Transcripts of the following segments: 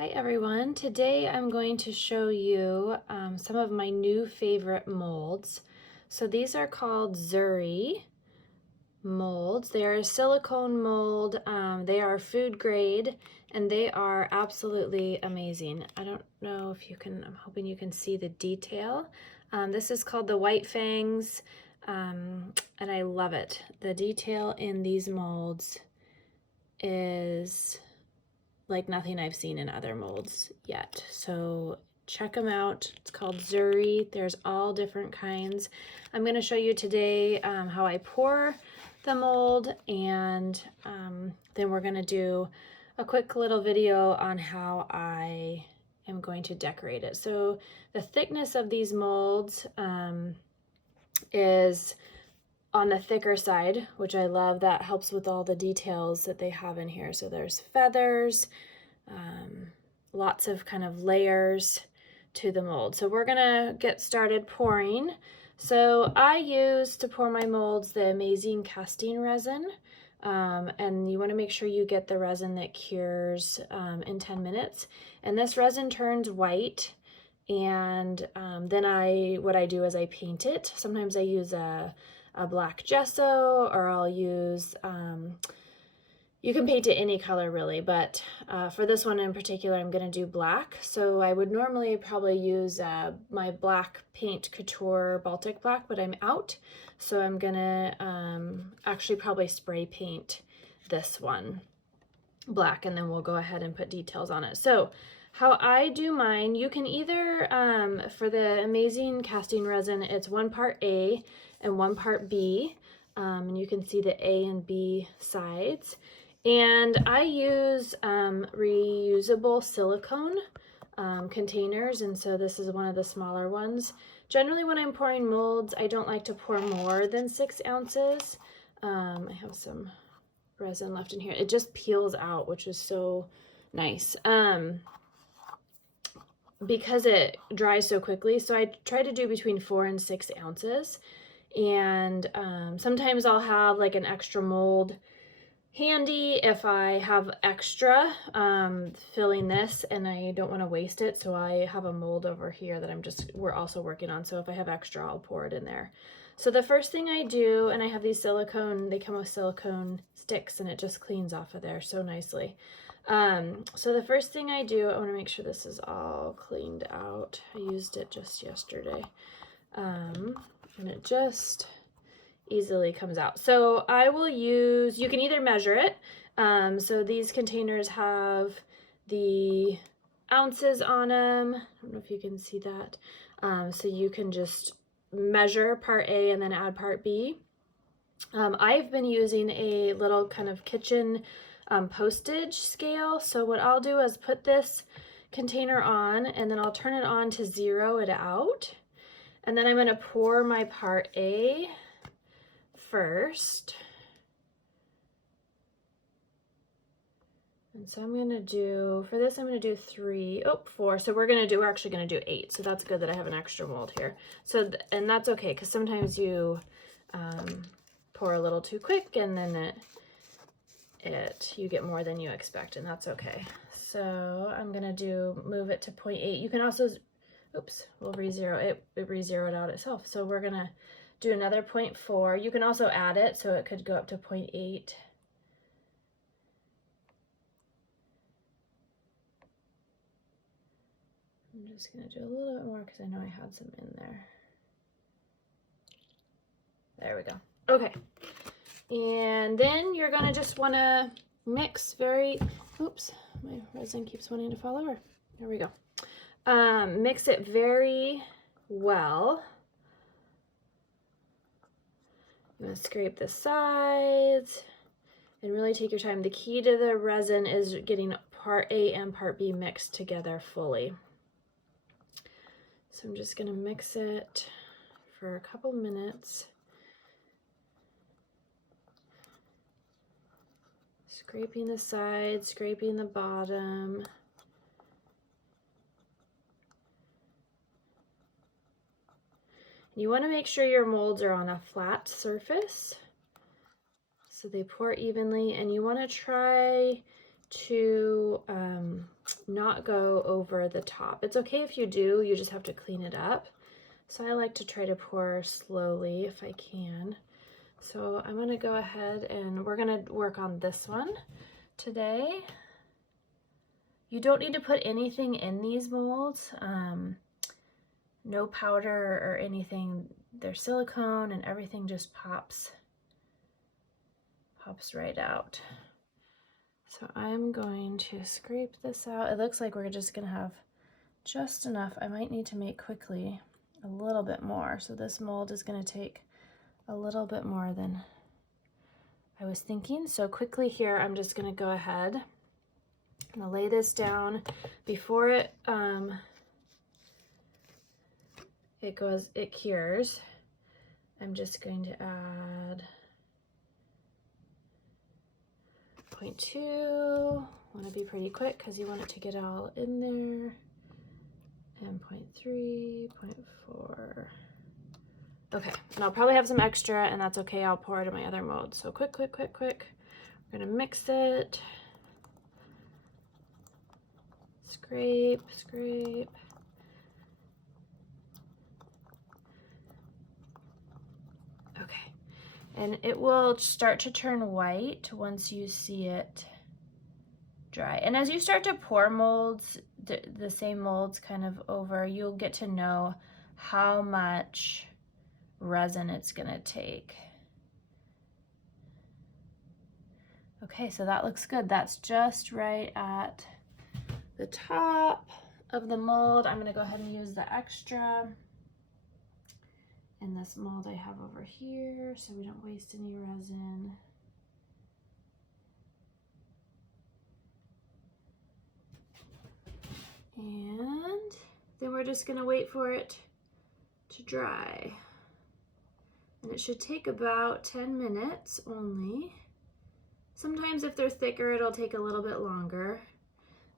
Hi everyone, today I'm going to show you some of my new favorite molds. So these are called Zuri molds. They are a silicone mold, they are food grade, and they are absolutely amazing. I don't know if you can, I'm hoping you can see the detail. This is called the White Fangs, and I love it. The detail in these molds is like nothing I've seen in other molds yet. So check them out. It's called Zuri. There's all different kinds. I'm going to show you today how I pour the mold, and then we're going to do a quick little video on how I am going to decorate it. So the thickness of these molds is on the thicker side, which I love. That helps with all the details that they have in here. So there's feathers, lots of kind of layers to the mold. So we're gonna get started pouring. So I use to pour my molds the amazing casting resin, and you want to make sure you get the resin that cures in 10 minutes. And this resin turns white, and then what I do is I paint it. Sometimes I use a black gesso, or I'll use, you can paint it any color really, but for this one in particular, I'm gonna do black. So I would normally probably use my black paint couture Baltic black, but I'm out. So I'm gonna actually probably spray paint this one black, and then we'll go ahead and put details on it. So how I do mine, you can either, for the amazing casting resin, it's 1 part A and 1 part B, and you can see the A and B sides. And I use reusable silicone containers, and so this is one of the smaller ones. Generally when I'm pouring molds, I don't like to pour more than 6 ounces. I have some resin left in here. It just peels out, which is so nice. Because it dries so quickly, so I try to do between 4 and 6 ounces. And sometimes I'll have like an extra mold handy if I have extra filling this and I don't want to waste it. So I have a mold over here that we're also working on. So if I have extra, I'll pour it in there. So the first thing I do, and I have these silicone, they come with silicone sticks, and it just cleans off of there so nicely. So the first thing I do, I want to make sure this is all cleaned out. I used it just yesterday. And it just easily comes out. So I will use, you can either measure it. So these containers have the ounces on them. I don't know if you can see that. So you can just measure part A and then add part B. I've been using a little kind of kitchen postage scale. So what I'll do is put this container on, and then I'll turn it on to zero it out. And then I'm going to pour my part A first. And so I'm going to do, for this I'm going to do 4. So we're actually going to do 8. So that's good that I have an extra mold here. So, and that's okay, because sometimes you pour a little too quick, and then you get more than you expect, and that's okay. So I'm going to move it to 0.8. You can also, oops, we'll re-zero it. It re-zeroed out itself. So we're going to do another 0.4. You can also add it, so it could go up to 0.8. I'm just going to do a little bit more because I know I had some in there. There we go. Okay. And then you're going to just want to mix oops, my resin keeps wanting to fall over. There we go. Mix it very well. I'm going to scrape the sides and really take your time. The key to the resin is getting part A and part B mixed together fully. So I'm just going to mix it for a couple minutes. Scraping the sides, scraping the bottom. You want to make sure your molds are on a flat surface so they pour evenly, and you want to try to not go over the top. It's okay if you do, you just have to clean it up. So I like to try to pour slowly if I can. So I'm gonna go ahead and we're gonna work on this one today. You don't need to put anything in these molds, no powder or anything. They're silicone and everything just pops right out. So I'm going to scrape this out. It looks like we're just gonna have just enough. I might need to make quickly a little bit more. So this mold is gonna take a little bit more than I was thinking. So quickly here, I'm just gonna go ahead. I'm gonna lay this down before it cures. I'm just going to add 0.2. Want to be pretty quick because you want it to get all in there. And 0.3, 0.4. Okay, and I'll probably have some extra, and that's okay. I'll pour it in my other mold. So quick. We're gonna mix it. Scrape. Okay, and it will start to turn white once you see it dry. And as you start to pour molds, the same molds kind of over, you'll get to know how much resin it's gonna take. Okay, so that looks good. That's just right at the top of the mold. I'm gonna go ahead and use the extra in this mold I have over here so we don't waste any resin. And then we're just gonna wait for it to dry. And it should take about 10 minutes only. Sometimes if they're thicker, it'll take a little bit longer.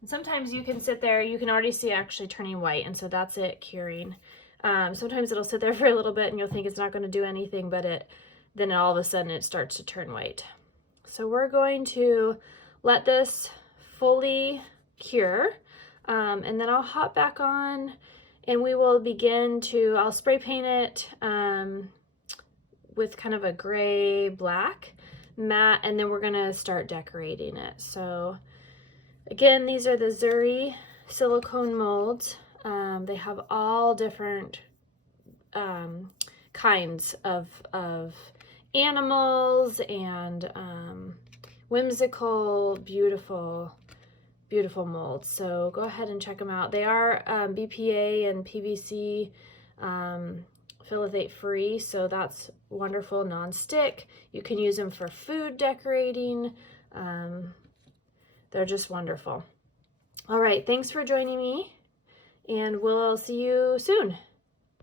And sometimes you can sit there, you can already see it actually turning white, and so that's it curing. Sometimes it'll sit there for a little bit and you'll think it's not gonna do anything, but then all of a sudden it starts to turn white. So we're going to let this fully cure, and then I'll hop back on and we will begin to, I'll spray paint it with kind of a gray black matte, and then we're gonna start decorating it. So again, these are the Zuri silicone molds. They have all different kinds of animals and whimsical, beautiful molds. So go ahead and check them out. They are BPA and PVC phthalate free, so that's wonderful. Non-stick. You can use them for food decorating. They're just wonderful. All right, thanks for joining me, and we'll see you soon.